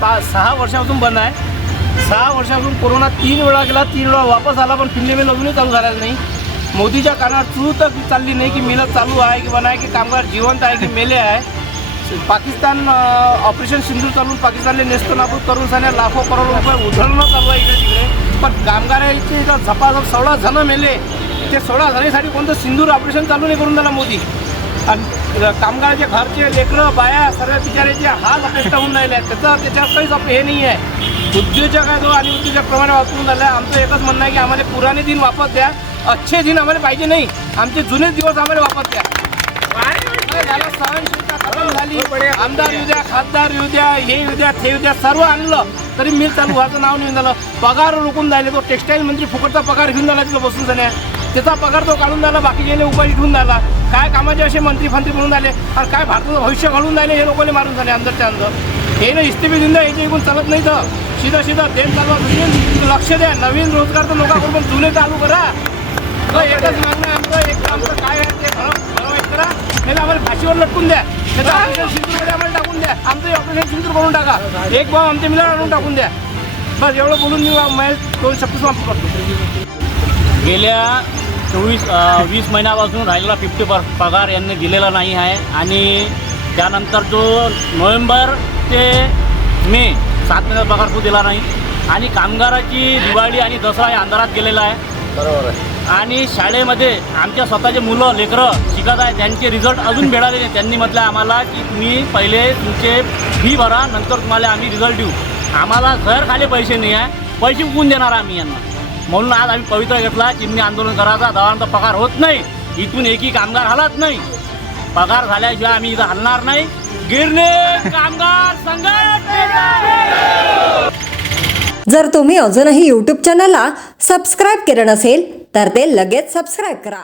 6 वर्षापासून बंद आहे. 6 वर्षापासून कोरोना 3 वेळा गेला, 3 वेळा वापस आला, पण फिल्म मिल अजूनही चालू झालेलं नाही. मोदीच्या कानात चूळ तर चालली नाही की मिल चालू आहे किंवा नाही, की कामगार जिवंत आहे की मेले आहे. पाकिस्तान ऑपरेशन सिंधू चालून पाकिस्तानला नेस्तनाबूत करून साने लाखो करोड रुपये उधळणं चालू आहे इकडे तिकडे. पण कामगारांचे इथं झपाझप 16 जण मेले. ते 16 जणांसाठी कोणतं सिंदूर ऑपरेशन चालू नाही करून दिला मोदी. आणि कामगाराचे घरचे लेकरं बाया सर्व बिचाराचे हाल अपेक्षा होऊन राहिले आहेत. त्याच्यात काहीच आपलं हे नाही आहे. उद्योजक आहे तो आणि उद्योजकप्रमाणे वापरून झाला आहे. आमचं एकच म्हणणं आहे की आम्हाला पुराणे दिन वापस द्या, अच्छे दिन आम्हाला पाहिजे नाही. आमचे जुने दिवस आम्हाला वापस द्या. झालं सहनशीलता खतम झाली. आमदार येऊ द्या, खासदार येऊ द्या, हे येऊ द्या, ते येऊ द्या, सर्व आणलं तरी मिल चालू व्हायचं नाव नाही झालं. पगार रोखून जायले. तो टेक्स्टाईल मंत्री फुकटचा पगार घेऊन झाला तिथं बसून जाण्या. त्याचा पगार तो काढून झाला, बाकीचे उपाशी ठेवून झाला. काय कामाचे असे मंत्री फंत्री म्हणून झाले आणि काय भारताचं भविष्य घडून राहिले हे लोकांनी मारून झाले अंदरच्या अंदर. हे ना इस्तेफे देऊन द्या, याच्या इकडून चालत नाही. तर सीधा देश चालवा, लक्ष द्या. नवीन रोजगार तर लोकांकडून पण जुने चालू करा. तर एकच मागणं आमचं काय आहे ते ठरवायचं करा. नाही आम्हाला फाशीवर लटकून द्या. त्याचं ऑपरेशन सिंदूरमध्ये आम्हाला टाकून द्या. आमचं ऑपरेशन सिंदूर करून टाका. एक भाव आमच्या मिलावर आणून टाकून द्या. बस एवढं बोलून मी 2 शब्द समाप्त करतो. गेल्या 20 महिन्यापासून राहिलेला 50% पगार यांनी दिलेला नाही आहे. आणि त्यानंतर जो नोव्हेंबर ते मे 7 महिन्याचा पगार तो दिला नाही. आणि कामगाराची दिवाळी आणि दसरा हे अंधारात गेलेला आहे. बरोबर आहे. आणि शाळेमध्ये आमच्या स्वतःचे मुलं लेकरं शिकत आहे, त्यांचे रिझल्ट अजून मिळाले नाही. त्यांनी म्हटलं आम्हाला की तुम्ही पहिले तुमचे फी भरा, नंतर तुम्हाला आम्ही रिझल्ट देऊ. आम्हाला जर खाली पैसे नाही आहे, पैसे विकून देणार आम्ही यांना. म्हणून आज आम्ही पवित्र घेतला चिमणी आंदोलन करायचा. दवांचा पगार होत नाही, इथून एकही कामगार हलत नाही. पगार झाल्याशिवाय आम्ही इथं हलणार नाही. गिरणे कामगार संघटना. जर तुम्ही अजूनही यूट्यूब चॅनलला सबस्क्राईब केलं नसेल तर ते लगेच सबस्क्राईब करा.